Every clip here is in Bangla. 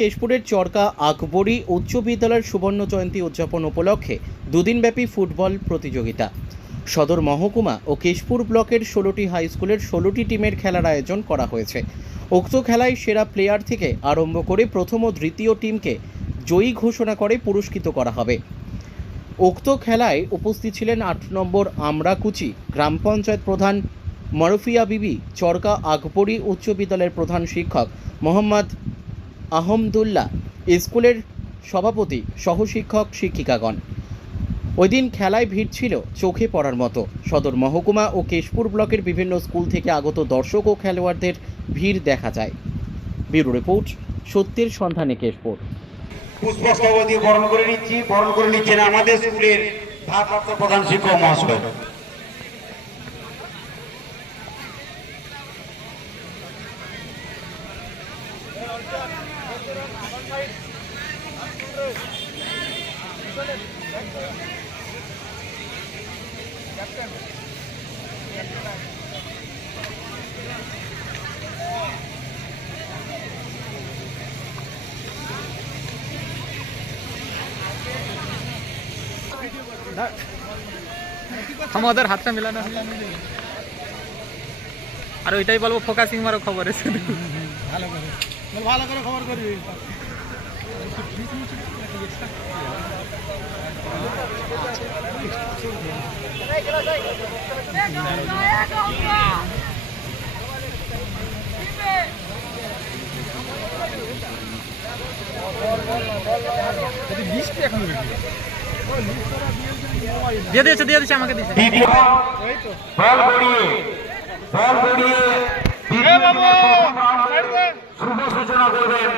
কেশপুরের চরকা আকবরী উচ্চ বিদ্যালয়ের সুবর্ণ জয়ন্তী উদযাপন উপলক্ষে দুদিনব্যাপী ফুটবল প্রতিযোগিতা। সদর মহকুমা ও কেশপুর ব্লকের ষোলোটি হাই স্কুলের ষোলোটি টিমের খেলার আয়োজন করা হয়েছে। উক্ত খেলায় সেরা প্লেয়ার থেকে আরম্ভ করে প্রথম ও দ্বিতীয় টিমকে জয়ী ঘোষণা করে পুরস্কৃত করা হবে। উক্ত খেলায় উপস্থিত ছিলেন আট নম্বর আমরাকুচি গ্রাম পঞ্চায়েত প্রধান মরফিয়া বিবি, চরকা আকবরী উচ্চ বিদ্যালয়ের প্রধান শিক্ষক মোহাম্মদ আহমদুল্লাহ স্কুলের সভাপতি, সহশিক্ষক, শিক্ষিকাগণ। ওই দিন খেলায় ভিড় ছিল, চোখে পড়ার মতো। সদর মহকুমা ও কেশপুর ব্লকের বিভিন্ন স্কুল থেকে আগত দর্শক ও খেলোয়াড়দের ভিড় দেখা যায়। ব্যুরো রিপোর্ট, সত্যের সন্ধানে কেশপুর। পুষ্পস্তবক দিয়ে বরণ করে নিচ্ছি, বরণ করে নিচ্ছেন আমাদের স্কুলের ভারপ্রাপ্ত প্রধান শিক্ষক মহাশয়। আমাদের হাতটা মেলানো। আর ওইটাই বলব ফোকাসিং মারো খবর এসে ভালো করে ভালো করে খবর করবি দিয়ে দিয়েছে দিয়ে দিয়েছে আমাকে দিয়েছে। সূচনা করবেন।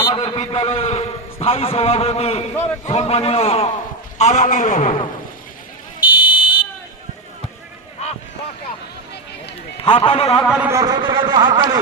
আমাদের বিদ্যালয়ের স্থায়ী সভাপতি সম্মানীয় আলমগীর বাবু। হাতালি হাতালি দর্শকের কাছে হাতালি